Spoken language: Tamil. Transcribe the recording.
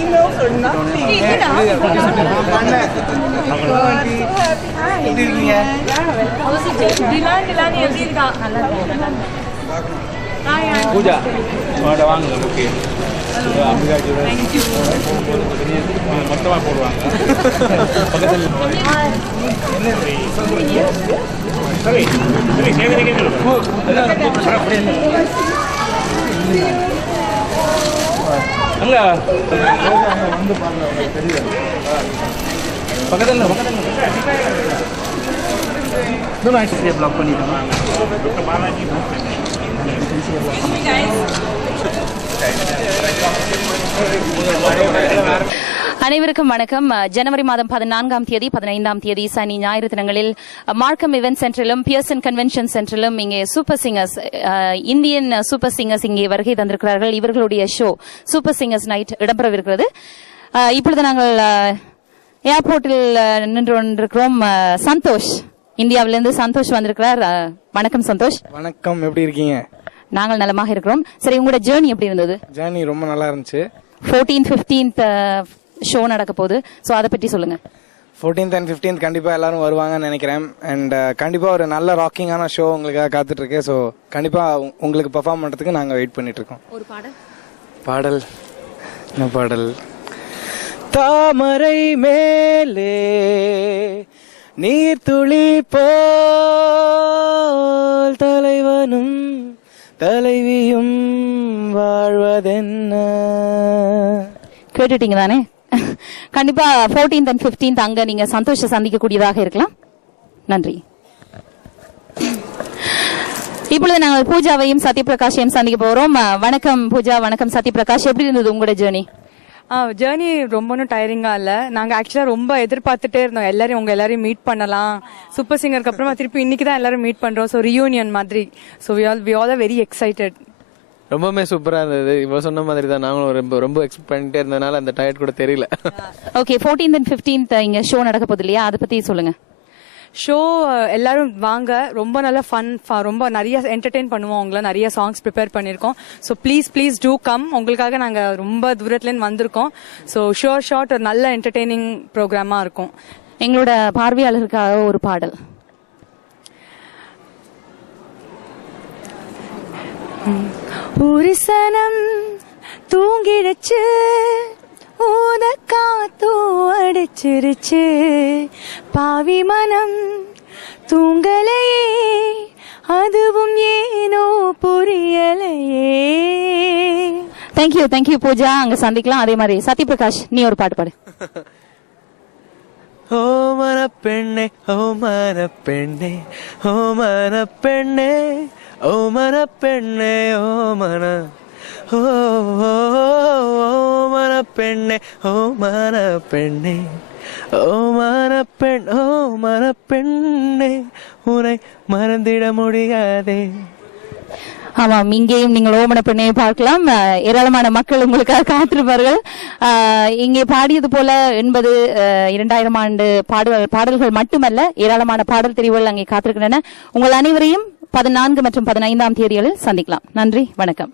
Emails or nothing. Puja, ada வாங்க okay. Ambika jewel. Thank you. மொத்தமா போடுவாங்க. பக்கத்துல சரி சரி சேகரிக்க அங்க வந்து பாருங்க தெரியல பக்கத்துல இன்னும் ஆக்சுவலி பிளாக் பண்ணிட்டோம் டாக்டர் பாலாஜி அனைவருக்கும் வணக்கம். ஜனவரி மாதம் 14ஆம் தேதி 15ஆம் தேதி சனி ஞாயிறு தினங்களில் மார்க்கம் இவென்ட் சென்டரிலும் பியர்சன் கன்வென்ஷன் சென்டரிலும் இங்கே super singers Indian super singers இங்கே வருகை தந்திருக்கிறார்கள். இவர்களுடைய ஷோ சூப்பர் சிங்கர்ஸ் நைட் இடம்பெறவிருக்கிறது. இப்பொழுது நாங்கள் ஏர்போர்ட்டில் நின்று கொண்டிருக்கிறோம். சந்தோஷ், இந்தியாவிலிருந்து சந்தோஷ் வந்திருக்கிறார். வணக்கம் சந்தோஷ். வணக்கம், எப்படி இருக்கீங்க? நாங்கள் நலமாக இருக்கிறோம். சரி, உங்களோட ஜேர்னி எப்படி இருந்தது? ஜேர்னி ரொம்ப நல்லா இருந்துச்சு. 14th 15th ஷோ நடக்க போகுது. ஸோ அதை பற்றி சொல்லுங்க. 14th and 15th கண்டிப்பா எல்லாரும் வருவாங்கன்னு நினைக்கிறேன். அண்ட் கண்டிப்பா ஒரு நல்ல ராக்கிங்கான ஷோ உங்களுக்காக காத்துட்டு இருக்கு. ஸோ கண்டிப்பா உங்களுக்கு பெர்ஃபார்ம் பண்றதுக்கு நாங்க வெயிட் பண்ணிட்டு இருக்கோம். ஒரு பாடல் என்ன பாடல்? தாமரை மேலே நீர்த்துளி போல் தலைவனும் தலைவியும் வாழ்வதென்ன. கேட்டுட்டீங்க தானே? கண்டிப்பா 14th and 15th அங்க நீங்க சந்தோஷ சந்திக்கக்கூடியதாக இருக்கலாம். நன்றி. இப்பொழுது நாங்கள் பூஜாவையும் சத்யபிரகாஷையும் சந்திக்க போறோம். வணக்கம் பூஜா, வணக்கம் சத்யபிரகாஷ். எப்படி இருந்தது உங்களோட ஜேர்னி? ஜேர்னி ரொம்ப ஒன்றும் டயரிங்கா இல்ல. நாங்க ஆக்சுவலா ரொம்ப எதிர்பார்த்துட்டே இருந்தோம் எல்லாரையும், உங்க எல்லாரையும் மீட் பண்ணலாம். சூப்பர் சிங்கருக்கு அப்புறமா திருப்பி இன்னைக்கு தான் எல்லாரும் மீட் பண்றோம். ஸோ ரியூனியன் மாதிரி. So we all are very excited. ரொம்பவே சூப்பரா இருந்தது. இவ சொன்ன மாதிரி தான் நாங்களும் ரொம்ப எக்ஸ்பெக்ட் பண்ணிட்டே இருந்தனால அந்த டயர்ட் கூட தெரியல. ஓகே, 14th and 15th இங்க ஷோ நடக்க போகுது இல்லையா, அதை பத்தி சொல்லுங்க. ஷோ எல்லாரும் வாங்க, ரொம்ப நல்ல ஃபன், ரொம்ப நிறைய என்டர்டெயின் பண்ணுவோம். உங்களை நிறைய சாங்ஸ் ப்ரிப்பேர் பண்ணிருக்கோம். So please do come. உங்களுக்காக நாங்க ரொம்ப தூரத்துலேருந்து வந்திருக்கோம். ஸோ ஷார்ட் ஒரு நல்ல என்டர்டெய்னிங் ப்ரோக்ராமா இருக்கும். எங்களோட பார்வையாளருக்காக ஒரு பாடல். ஒரு சனம் தூங்கிடுச்சு, ஊத காத்தோ அடிச்சிருச்சு, பாவி மனம் தூங்கலையே, அதுவும் ஏனோ புரியலையே. தேங்க்யூ பூஜா. அங்க சந்திக்கலாம். அதே மாதிரி சத்யபிரகாஷ், நீ ஒரு பாட்டு பாடு. ஓ மன பெண்ணே, ஓ மன பெண்ணே, ஓ மன பெண்ணே, ஓ மன பெண்ணே, ஓ மன ஓ மன பெண்ணே, ஓ மன பெண்ணே, ஓ மன பெண், ஓ மன பெண்ணே, உன்னை மறந்திட முடியாதே. ஆமாம், இங்கேயும் நீங்கள் ஓமன பெண்ணையை பார்க்கலாம். ஏராளமான மக்கள் உங்களுக்காக காத்திருப்பார்கள். இங்கே பாடியது போல 80 2000 ஆண்டு பாடல்கள் மட்டுமல்ல, ஏராளமான பாடல் தெரிவுகள் அங்கே காத்திருக்கின்றன. உங்கள் அனைவரையும் 14 மற்றும் 15ஆம் தேதிகளில் சந்திக்கலாம். நன்றி, வணக்கம்.